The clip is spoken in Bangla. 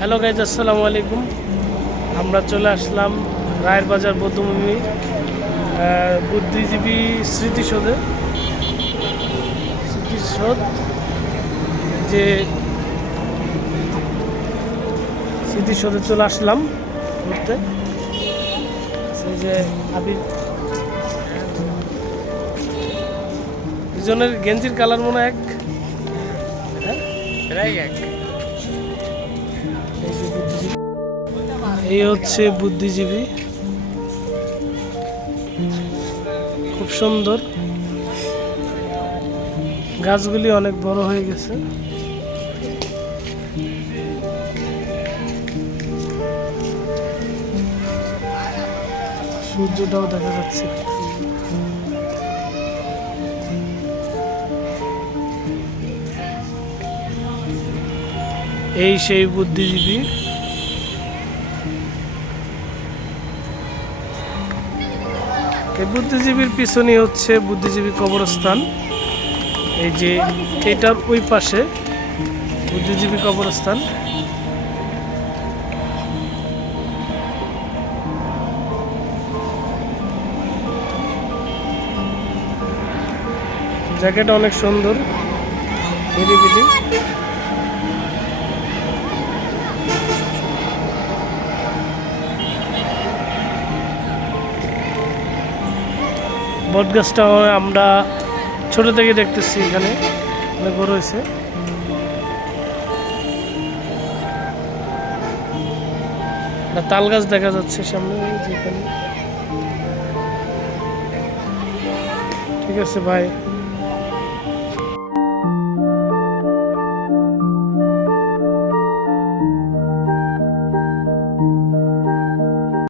হ্যালো গাইজ, আসসালামু আলাইকুম। আমরা চলে আসলাম রায়ের বাজার বৌদ্ধভূমি বুদ্ধিজীবী স্মৃতিসৌধ যে স্মৃতিসৌধে চলে আসলাম ঘুরতে। সেই যে আবির দুজনের গেঞ্জির কালার মনে এক, প্রায় এক। এই হচ্ছে বুদ্ধিজীবী, খুব সুন্দর। গাছগুলি অনেক বড় হয়ে গেছে। সূর্যটাও দেখা যাচ্ছে। এই সেই বুদ্ধিজীবী। এই বুদ্ধিজীবীর পিছনে হচ্ছে বুদ্ধিজীবী কবরস্থান। এই যে এটার ওই পাশে বুদ্ধিজীবী কবরস্থান। জায়গাটা অনেক সুন্দর, নিরিবিলি। বটগাছটা আমরা ছোট থেকে দেখতেছি, এখানে অনেক বড় হয়েছে। একটা তাল গাছ দেখা যাচ্ছে সামনে যেখানে। ঠিক আছে ভাই।